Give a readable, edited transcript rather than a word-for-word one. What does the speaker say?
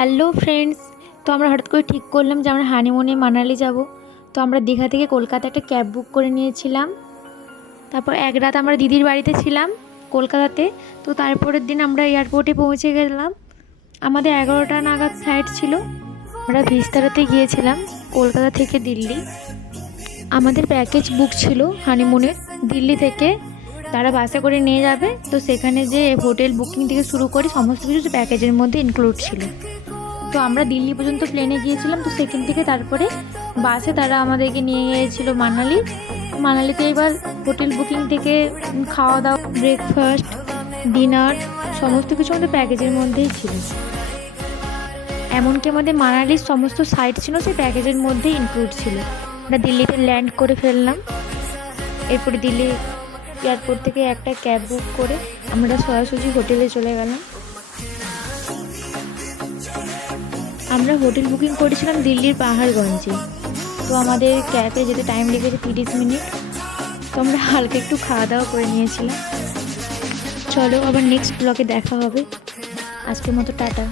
Hello friends, তো আমরা হঠাৎ করে ঠিক করলাম যে আমরা হানিমুনে মানালি যাব। তো আমরা দীঘা থেকে কলকাতা একটা ক্যাব বুক করে নিয়েছিলাম। তারপর এক রাত আমরা দিদির বাড়িতে ছিলাম কলকাতাতে। তো তারপরের দিন আমরা এয়ারপোর্টে পৌঁছে গেলাম। আমাদের 11টা নাগাদ ফ্লাইট ছিল। আমরা ভিস্তারাতে গিয়েছিলাম কলকাতা থেকে দিল্লি। আমাদের প্যাকেজ বুক ছিল হানিমুনের। দিল্লি থেকে তারা বাসে করে নিয়ে যাবে, তো সেখানে যে হোটেল বুকিং থেকে শুরু করে সমস্ত কিছু প্যাকেজের মধ্যে ইনক্লুড ছিল। তো আমরা দিল্লি পর্যন্ত প্লেনে গিয়েছিলাম, তো সেখান থেকে তারপরে বাসে তারা আমাদেরকে নিয়ে গিয়েছিলো মানালি। মানালিতে এবার হোটেল বুকিং থেকে খাওয়া দাওয়া, ব্রেকফাস্ট, ডিনার সমস্ত কিছু আমাদের প্যাকেজের মধ্যেই ছিল। এমনকি আমাদের মানালির সমস্ত সাইট ছিল সেই প্যাকেজের মধ্যেই ইনক্লুড ছিল। আমরা দিল্লিতে ল্যান্ড করে ফেললাম। এরপরে দিল্লি এয়ারপোর্ট থেকে একটা ক্যাব বুক করে আমরা সরাসরি হোটেলে চলে গেলাম। আমরা হোটেল বুকিং করেছিলাম দিল্লির পাহাড়গঞ্জে। তো আমাদের ক্যাবে যেতে টাইম লেগেছে 30 মিনিট। তো আমরা হালকা একটু খাওয়া দাওয়া করে নিয়েছিলাম। চলো আবার নেক্সট ব্লগে দেখা হবে। আজকের মতো টাটা।